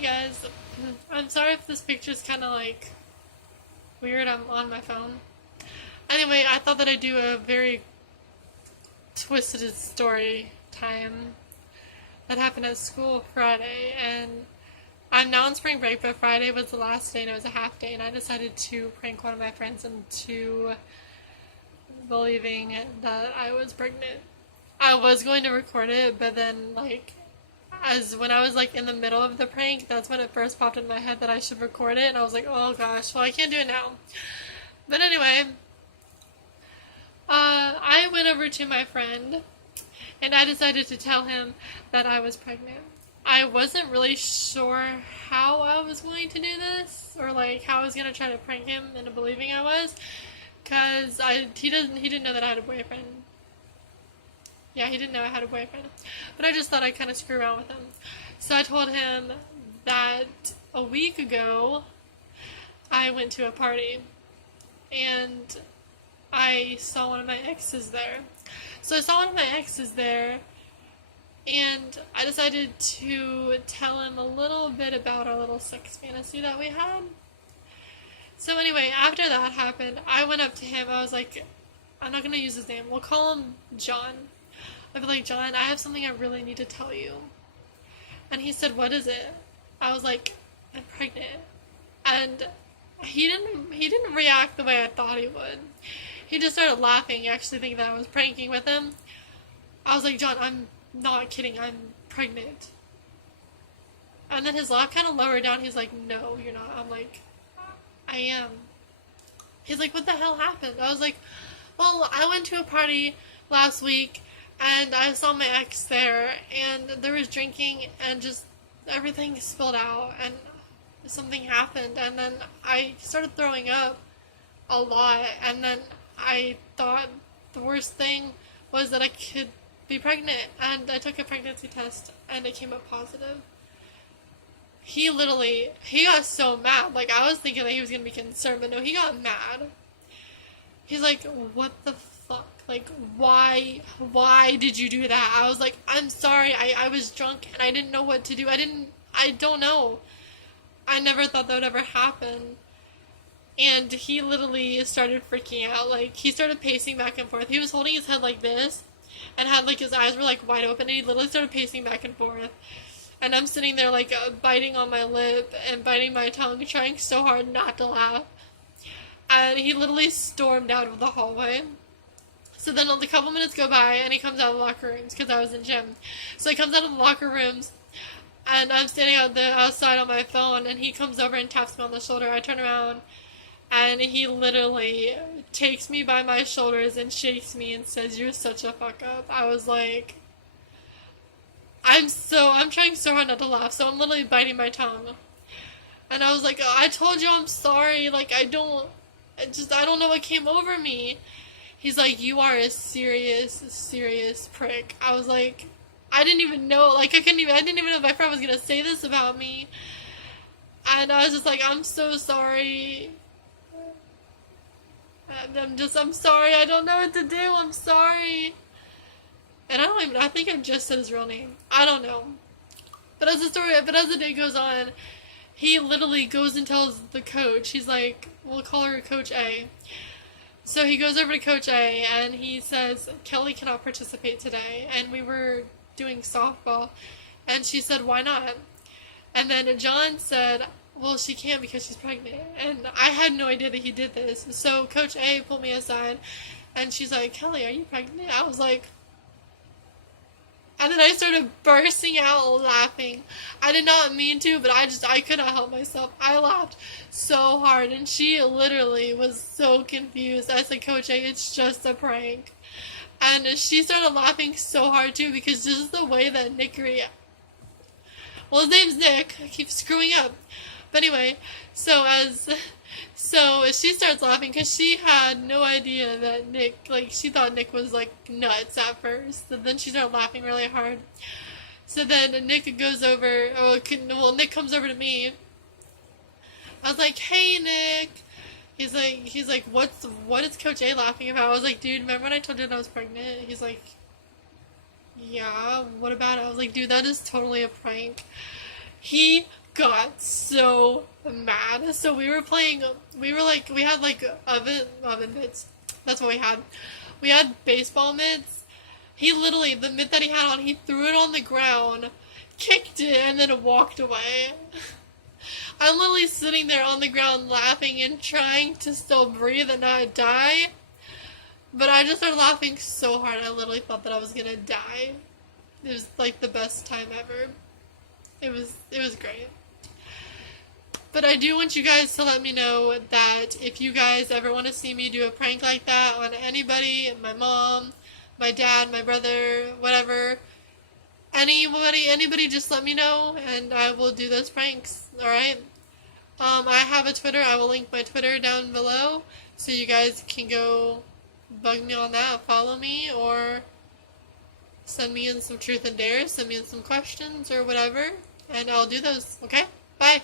Hey guys, I'm sorry if this picture's kind of like weird. I'm on my phone. Anyway, I thought that I'd do a very twisted story time that happened at school Friday, and I'm now on spring break, but Friday was the last day and it was a half day, and I decided to prank one of my friends into believing that I was pregnant. I was going to record it, but then as when I was in the middle of the prank, that's when it first popped in my head that I should record it, and I was like, oh gosh, well I can't do it now. But anyway, I went over to my friend and I decided to tell him that I was pregnant. I wasn't really sure how I was going to do this, or how I was gonna try to prank him into believing I was, cause he didn't know that I had a boyfriend. Yeah, he didn't know I had a boyfriend. But I just thought I'd kind of screw around with him. So I told him that a week ago I went to a party and I saw one of my exes there. So I saw one of my exes there and I decided to tell him a little bit about our little sex fantasy that we had. So anyway, after that happened, I went up to him. I was like, I'm not going to use his name. We'll call him John. I'd be like, John, I have something I really need to tell you. And he said, what is it? I was like, I'm pregnant. And he didn't react the way I thought he would. He just started laughing, actually thinking that I was pranking with him. I was like, John, I'm not kidding, I'm pregnant. And then his laugh kind of lowered down. He's like, no, you're not. I'm like, I am. He's like, what the hell happened? I was like, well, I went to a party last week and I saw my ex there, and there was drinking, and just everything spilled out, and something happened, and then I started throwing up a lot, and then I thought the worst thing was that I could be pregnant, and I took a pregnancy test, and it came up positive. He got so mad. I was thinking that he was going to be concerned, but no, he got mad. He's like, what the fuck? Why did you do that? I was like, I'm sorry, I was drunk and I didn't know what to do. I don't know. I never thought that would ever happen. And he literally started freaking out. He started pacing back and forth. He was holding his head like this and had his eyes were wide open, and he literally started pacing back and forth. And I'm sitting there biting on my lip and biting my tongue, trying so hard not to laugh. And he literally stormed out of the hallway. So then a couple minutes go by, and he comes out of the locker rooms, because I was in gym. So he comes out of the locker rooms, and I'm standing outside on my phone, and he comes over and taps me on the shoulder. I turn around, and he literally takes me by my shoulders and shakes me and says, you're such a fuck up. I was like, I'm trying so hard not to laugh, so I'm literally biting my tongue. And I was like, I told you I'm sorry, I don't know what came over me. He's like, you are a serious prick. I was like, I didn't even know, I didn't even know my friend was gonna say this about me. And I was just like, I'm so sorry. And I'm sorry, I don't know what to do, I'm sorry. And I think I just said his real name. I don't know. But as the day goes on, he literally goes and tells the coach. He's like, we'll call her Coach A. So he goes over to Coach A and he says, Kelly cannot participate today. And we were doing softball. And she said, why not? And then John said, well, she can't because she's pregnant. And I had no idea that he did this. So Coach A pulled me aside and she's like, Kelly, are you pregnant? I was like, and then I started bursting out laughing. I did not mean to, but I could not help myself. I laughed so hard, and she literally was so confused. I said, Coach A, it's just a prank. And she started laughing so hard, too, because this is the way that well, his name's Nick. I keep screwing up. But anyway, so she starts laughing because she had no idea that Nick, she thought Nick was, nuts at first. And then she started laughing really hard. So then Nick goes over, Nick comes over to me. I was like, hey, Nick. He's like, what is Coach A laughing about? I was like, dude, remember when I told you that I was pregnant? He's like, yeah, what about it? I was like, dude, that is totally a prank. He got so mad. So we were playing, we had like oven mitts. That's what we had. We had baseball mitts. He literally, the mitt that he had on, he threw it on the ground, kicked it, and then walked away. I'm literally sitting there on the ground laughing and trying to still breathe and not die. But I just started laughing so hard, I literally thought that I was gonna die. It was like the best time ever. It was great. But I do want you guys to let me know that if you guys ever want to see me do a prank like that on anybody, my mom, my dad, my brother, whatever, anybody, just let me know and I will do those pranks, alright? I have a Twitter. I will link my Twitter down below so you guys can go bug me on that, follow me, or send me in some truth and dares, send me in some questions or whatever, and I'll do those, okay? Bye!